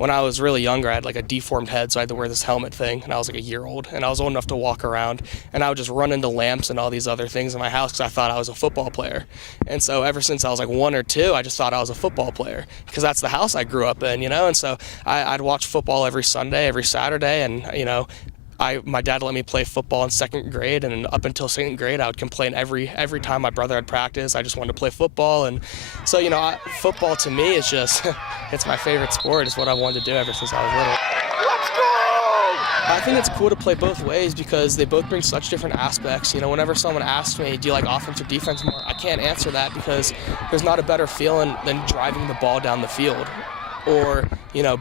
when I was really younger, I had like a deformed head, so I had to wear this helmet thing, and I was like a year old, and I was old enough to walk around, and I would just run into lamps and all these other things in my house because I thought I was a football player. And so ever since I was like 1 or 2, I just thought I was a football player because that's the house I grew up in, and so I'd watch football every Sunday, every Saturday, and my dad let me play football in 2nd grade, and up until 2nd grade, I would complain every time my brother had practice. I just wanted to play football, and so football to me is just it's my favorite sport. It's what I wanted to do ever since I was little. Let's go! I think it's cool to play both ways because they both bring such different aspects. Whenever someone asks me, do you like offense or defense more, I can't answer that because there's not a better feeling than driving the ball down the field, or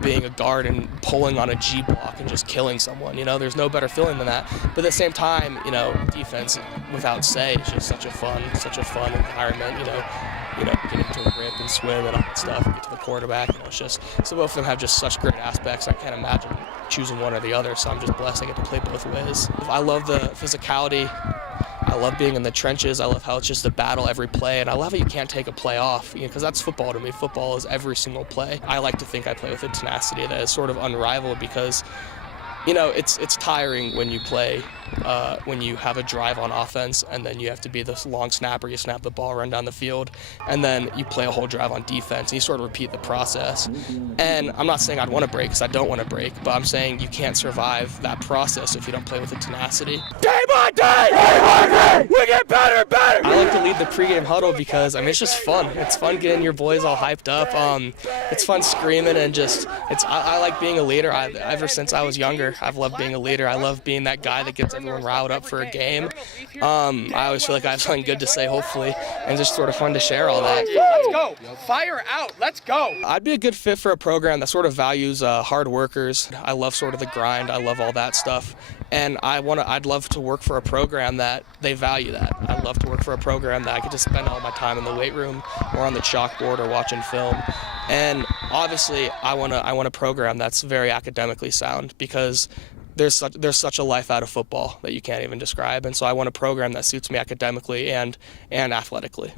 being a guard and pulling on a G block and just killing someone. There's no better feeling than that. But at the same time, defense without say is just such a fun environment. Getting to rip and swim and all that stuff, get to the quarterback. It's just so both of them have just such great aspects. I can't imagine choosing one or the other. So I'm just blessed I get to play both ways. I love the physicality. I love being in the trenches. I love how it's just a battle every play, and I love how you can't take a play off, because that's football to me. Football is every single play. I like to think I play with a tenacity that is sort of unrivaled because, it's tiring when you play, when you have a drive on offense, and then you have to be this long snapper, you snap the ball, run down the field, and then you play a whole drive on defense, and you sort of repeat the process. And I'm not saying I'd want to break, because I don't want to break, but I'm saying you can't survive that process if you don't play with a tenacity. Day by day, we get better and better. I like to lead the pregame huddle because, it's just fun. It's fun getting your boys all hyped up. It's fun screaming and I like being a leader. Ever since I was younger, I've loved being a leader. I love being that guy that gets everyone riled up for a game. I always feel like I have something good to say, hopefully, and it's just sort of fun to share all that. Let's go. Fire out. Let's go. I'd be a good fit for a program that sort of values hard workers. I love sort of the grind. I love all that stuff. And I'd love to work for a program that they value that. I'd love to work for a program that I could just spend all my time in the weight room or on the chalkboard or watching film. And obviously, I want a program that's very academically sound because there's such a life out of football that you can't even describe. And so I want a program that suits me academically and athletically.